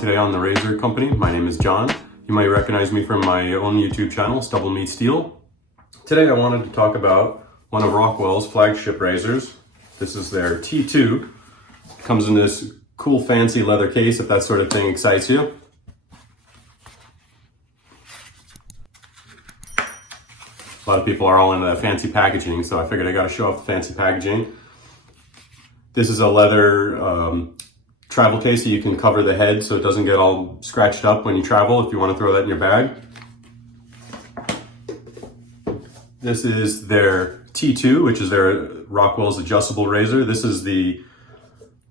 today on the Razor Company. My name is John. You might recognize me from my own YouTube channel, Stubble Meets Steel. Today I wanted to talk about one of Rockwell's flagship razors. This is their T2. It comes in this cool fancy leather case if that sort of thing excites you. A lot of people are all into that fancy packaging, so I figured I got to show off the fancy packaging. This is a leather travel case that you can cover the head so it doesn't get all scratched up when you travel if you want to throw that in your bag. This is their T2, which is their Rockwell's adjustable razor. This is the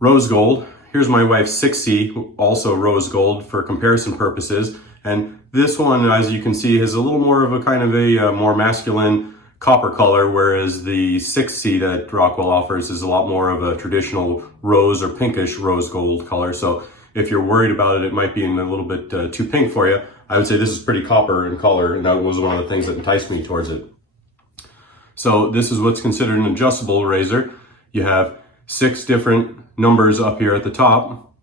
rose gold. Here's my wife's 6C, also rose gold for comparison purposes. And this one, as you can see, is a little more of a kind of a more masculine copper color, whereas the 6C that Rockwell offers is a lot more of a traditional rose or pinkish rose gold color. So if you're worried about it, it might be a little bit too pink for you. I would say this is pretty copper in color, and that was one of the things that enticed me towards it. So this is what's considered an adjustable razor. You have 6 different numbers up here at the top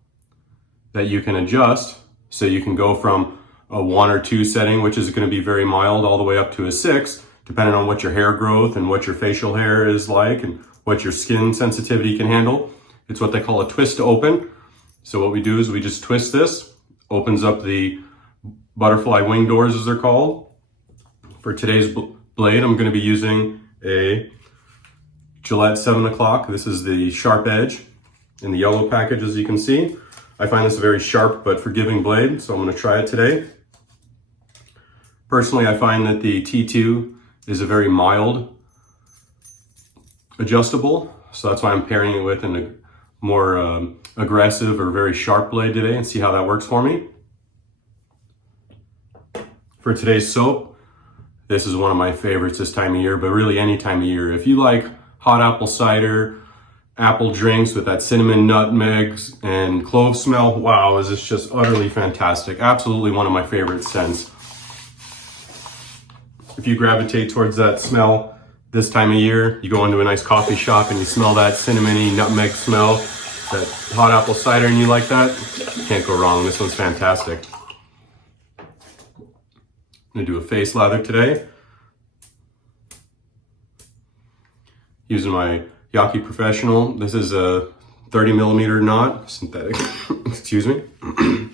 that you can adjust. So you can go from a 1 or 2 setting, which is going to be very mild, all the way up to a 6, depending on what your hair growth and what your facial hair is like and what your skin sensitivity can handle. It's what they call a twist to open. So what we do is we just twist this, opens up the butterfly wing doors, as they're called. For today's blade, I'm going to be using a Gillette 7 o'clock. This is the sharp edge in the yellow package, as you can see. I find this a very sharp but forgiving blade, so I'm going to try it today. Personally, I find that the T2 is a very mild adjustable, so that's why I'm pairing it with a more aggressive or very sharp blade today, and see how that works for me. For today's soap, this is one of my favorites this time of year, but really any time of year. If you like hot apple cider, apple drinks with that cinnamon, nutmegs, and clove smell, wow, is this just utterly fantastic. Absolutely one of my favorite scents. If you gravitate towards that smell this time of year, you go into a nice coffee shop and you smell that cinnamony nutmeg smell, that hot apple cider, and you like that, you can't go wrong. This one's fantastic. I'm gonna do a face lather today. Using my Yaki Professional. This is a 30 millimeter knot, synthetic, excuse me. I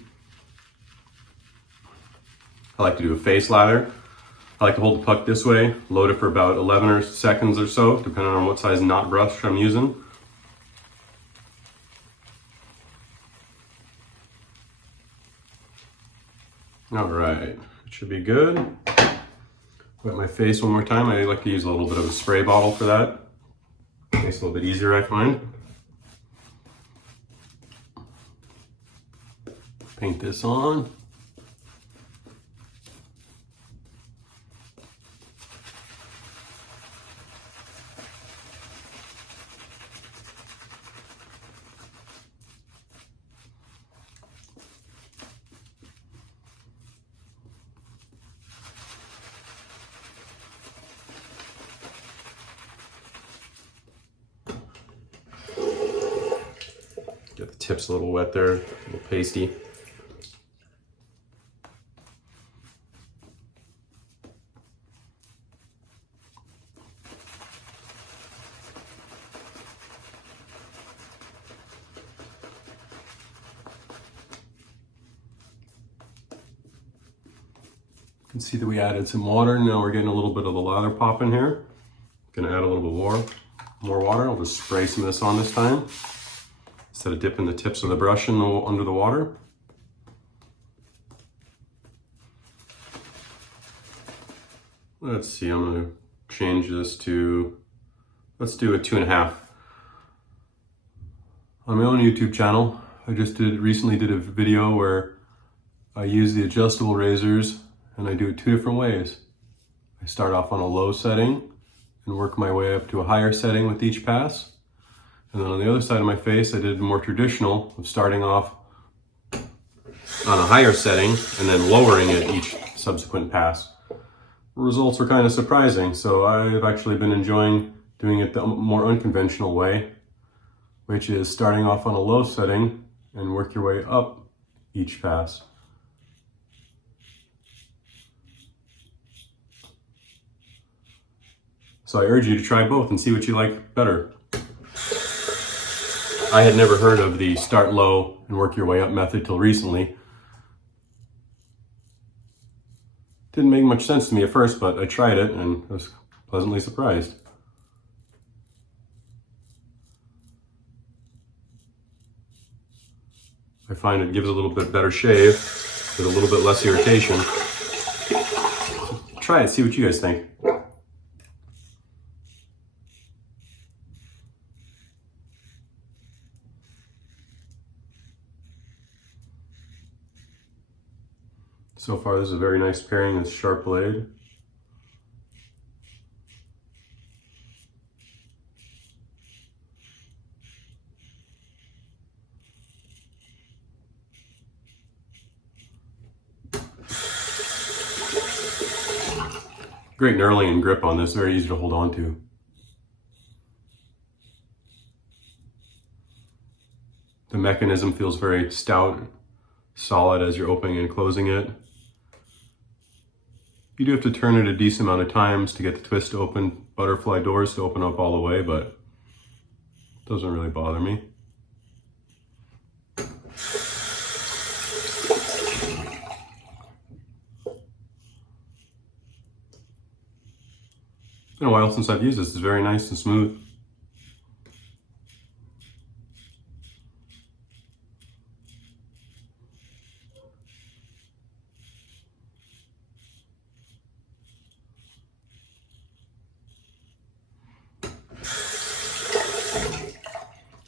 like to do a face lather. I like to hold the puck this way, load it for about 11 seconds or so, depending on what size knot brush I'm using. All right, it should be good. Wet my face one more time. I like to use a little bit of a spray bottle for that. Makes it a little bit easier, I find. Paint this on. Get the tips a little wet there, a little pasty. You can see that we added some water. Now we're getting a little bit of the lather pop in here. Gonna add a little bit more water. I'll just spray some of this on this time, instead of dipping the tips of the brush under the water. Let's see, I'm gonna change this to, let's do a 2.5. On my own YouTube channel, I just recently did a video where I use the adjustable razors and I do it 2 different ways. I start off on a low setting and work my way up to a higher setting with each pass. And then on the other side of my face, I did more traditional of starting off on a higher setting and then lowering it each subsequent pass. Results were kind of surprising, so I've actually been enjoying doing it the more unconventional way, which is starting off on a low setting and work your way up each pass. So I urge you to try both and see what you like better. I had never heard of the start low and work your way up method till recently. Didn't make much sense to me at first, but I tried it and was pleasantly surprised. I find it gives a little bit better shave with a little bit less irritation. Try it, see what you guys think. So far, this is a very nice pairing with sharp blade. Great knurling and grip on this, very easy to hold on to. The mechanism feels very stout, solid as you're opening and closing it. You do have to turn it a decent amount of times to get the twist to open, butterfly doors to open up all the way, but it doesn't really bother me. It's been a while since I've used this. It's very nice and smooth.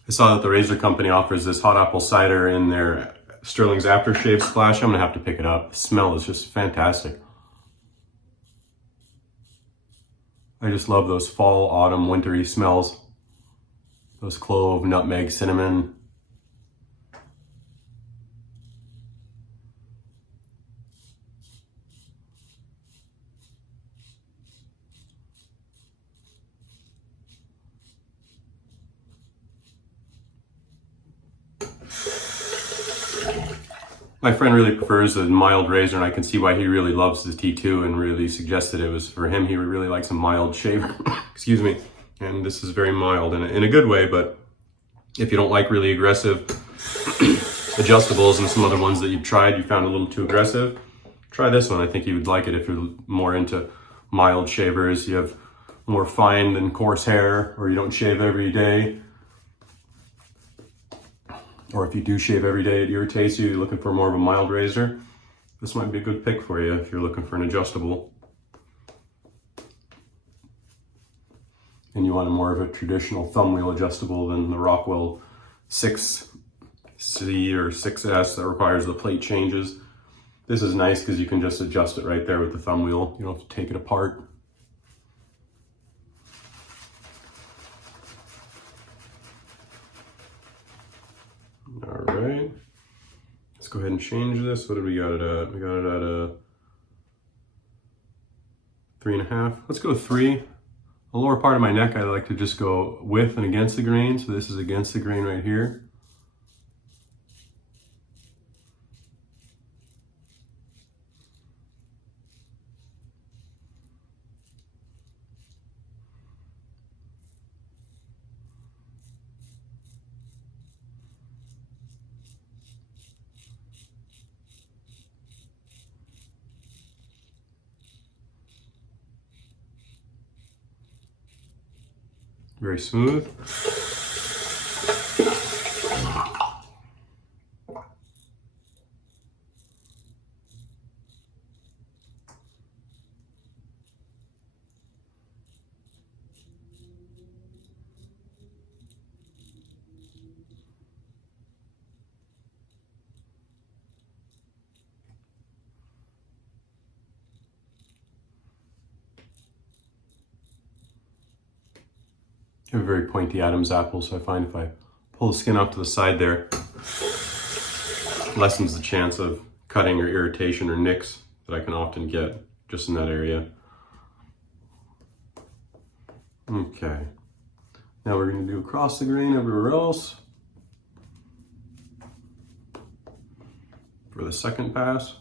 I saw that the razor company offers this hot apple cider in their Sterling's aftershave splash. I'm gonna have to pick it up. The smell is just fantastic. I just love those fall, autumn, wintry smells. Those clove, nutmeg, cinnamon. My friend really prefers a mild razor, and I can see why he really loves the T2 and really suggested it was for him. He really likes a mild shaver, excuse me. And this is very mild in a good way, but if you don't like really aggressive adjustables and some other ones that you've tried, you found a little too aggressive, try this one. I think you would like it if you're more into mild shavers. You have more fine than coarse hair, or you don't shave every day. Or if you do shave every day, it irritates you, you're looking for more of a mild razor, this might be a good pick for you if you're looking for an adjustable. And you want a more of a traditional thumb wheel adjustable than the Rockwell 6C or 6S that requires the plate changes. This is nice because you can just adjust it right there with the thumb wheel. You don't have to take it apart. All right, let's go ahead and change this. What did we got it at? We got it at a 3.5. Let's go 3. The lower part of my neck, I like to just go with and against the grain. So this is against the grain right here. Very smooth. I have a very pointy Adam's apple, so I find if I pull the skin off to the side there, lessens the chance of cutting or irritation or nicks that I can often get just in that area. Okay, now we're going to do across the grain everywhere else. for the second pass.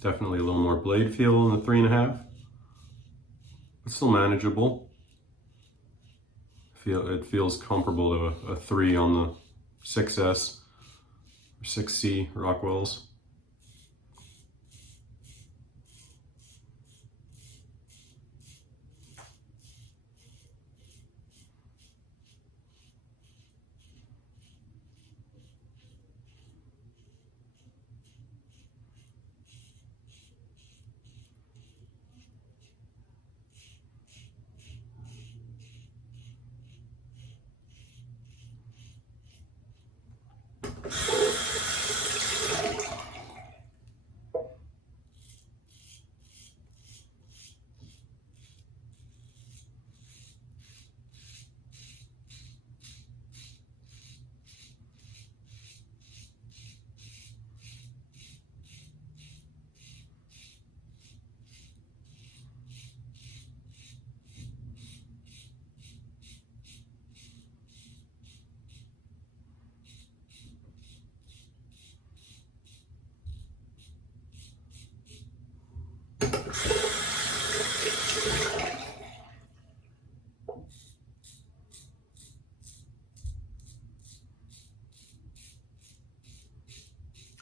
Definitely a little more blade feel in the 3.5, but still manageable. It feels comparable to a 3 on the 6S or 6C Rockwells.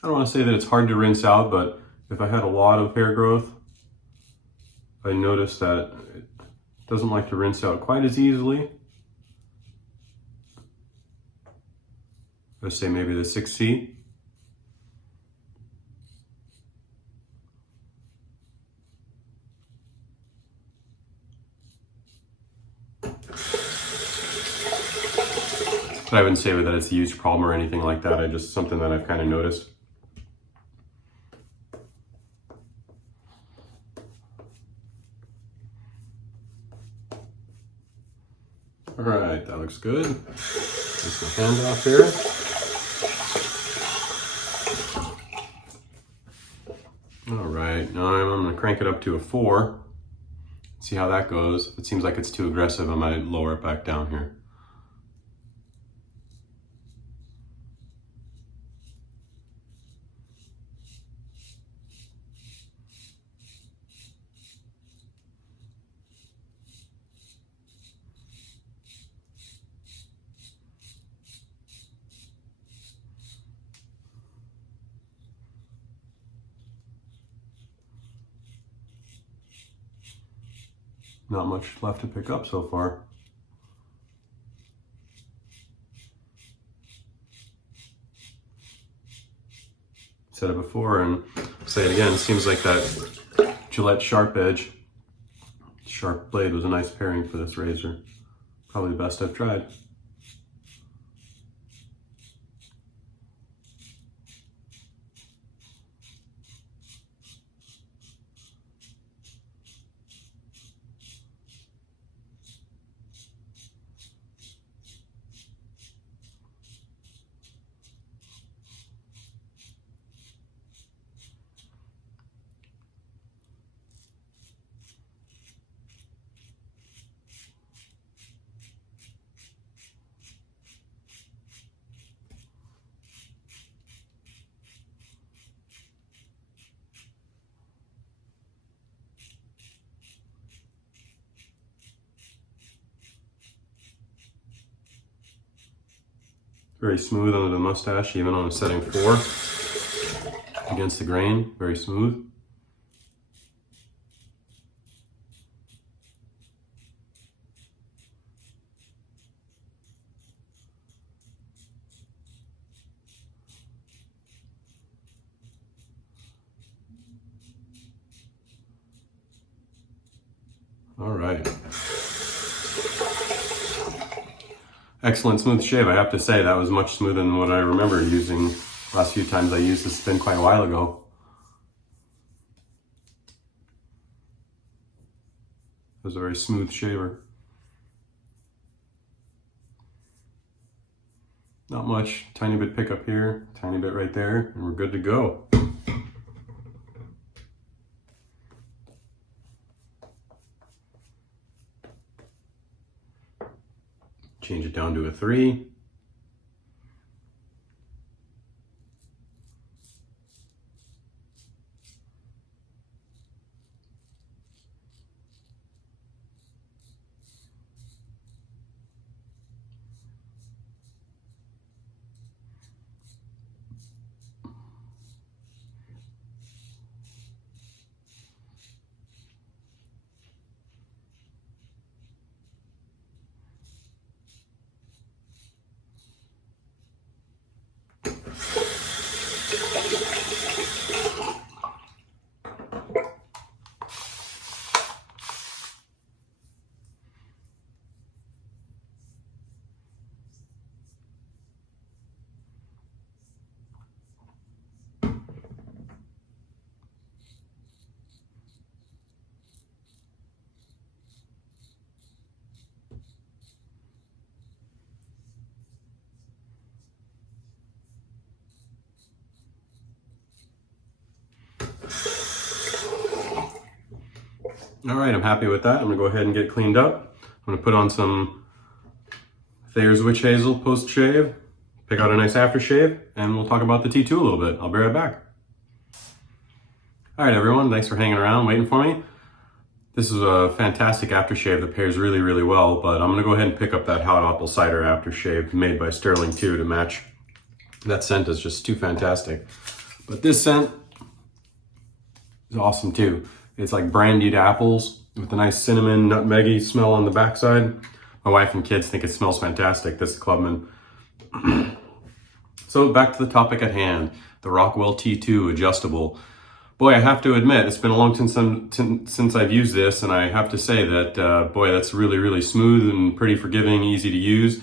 I don't want to say that it's hard to rinse out, but if I had a lot of hair growth, I noticed that it doesn't like to rinse out quite as easily. Let's say maybe the 6C. But I wouldn't say that it's a huge problem or anything like that. I just something that I've kind of noticed. All right, that looks good. Take the hand off here. All right, now I'm gonna crank it up to a 4. See how that goes. If it seems like it's too aggressive, I might lower it back down here. Not much left to pick up so far. Said it before and say it again, it seems like that Gillette sharp edge, sharp blade was a nice pairing for this razor. Probably the best I've tried. Very smooth under the mustache, even on a setting 4. Against the grain, very smooth. All right. Excellent smooth shave. I have to say that was much smoother than what I remember using. Last few times I used this, it's been quite a while ago. It was a very smooth shaver. Not much, tiny bit pickup here, tiny bit right there, and we're good to go. Change it down to a 3. All right, I'm happy with that. I'm gonna go ahead and get cleaned up. I'm gonna put on some Thayer's Witch Hazel post shave, pick out a nice aftershave, and we'll talk about the T2 a little bit. I'll be right back. All right, everyone, thanks for hanging around, waiting for me. This is a fantastic aftershave that pairs really, really well, but I'm gonna go ahead and pick up that hot apple cider aftershave made by Sterling 2 to match. That scent is just too fantastic. But this scent is awesome too. It's like brandied apples with a nice cinnamon, nutmeggy smell on the backside. My wife and kids think it smells fantastic, this Clubman. So back to the topic at hand, the Rockwell T2 adjustable. Boy, I have to admit, it's been a long time since I've used this, and I have to say that, boy, that's really, really smooth and pretty forgiving, easy to use.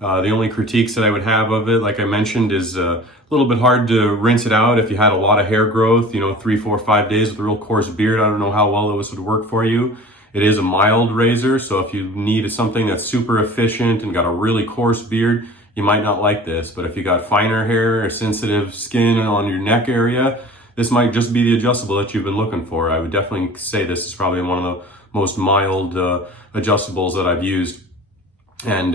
The only critiques that I would have of it, like I mentioned, is a little bit hard to rinse it out if you had a lot of hair growth, 3, 4, 5 days with a real coarse beard. I don't know how well this would work for you. It is a mild razor, so if you need something that's super efficient and got a really coarse beard, you might not like this. But if you got finer hair or sensitive skin on your neck area, this might just be the adjustable that you've been looking for. I would definitely say this is probably one of the most mild adjustables that I've used. And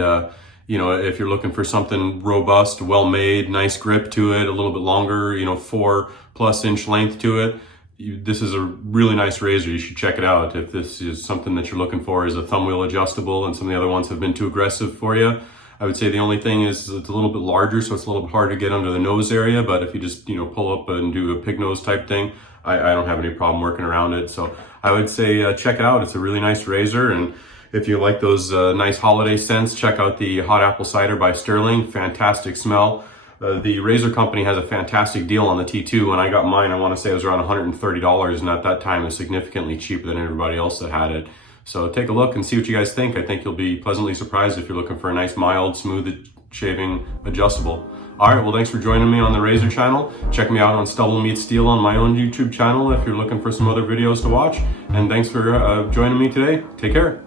if you're looking for something robust, well-made, nice grip to it, a little bit longer, 4+ inch length to it, this is a really nice razor. You should check it out. If this is something that you're looking for, is a thumb wheel adjustable, and some of the other ones have been too aggressive for you. I would say the only thing is it's a little bit larger, so it's a little bit hard to get under the nose area, but if you just, pull up and do a pig nose type thing, I don't have any problem working around it. So I would say check it out. It's a really nice razor, and if you like those nice holiday scents, check out the Hot Apple Cider by Sterling. Fantastic smell. The razor company has a fantastic deal on the T2. When I got mine, I want to say it was around $130, and at that time it was significantly cheaper than everybody else that had it. So take a look and see what you guys think. I think you'll be pleasantly surprised if you're looking for a nice, mild, smooth shaving adjustable. All right, well, thanks for joining me on the Razor channel. Check me out on Stubble Meets Steel on my own YouTube channel if you're looking for some other videos to watch. And thanks for joining me today. Take care.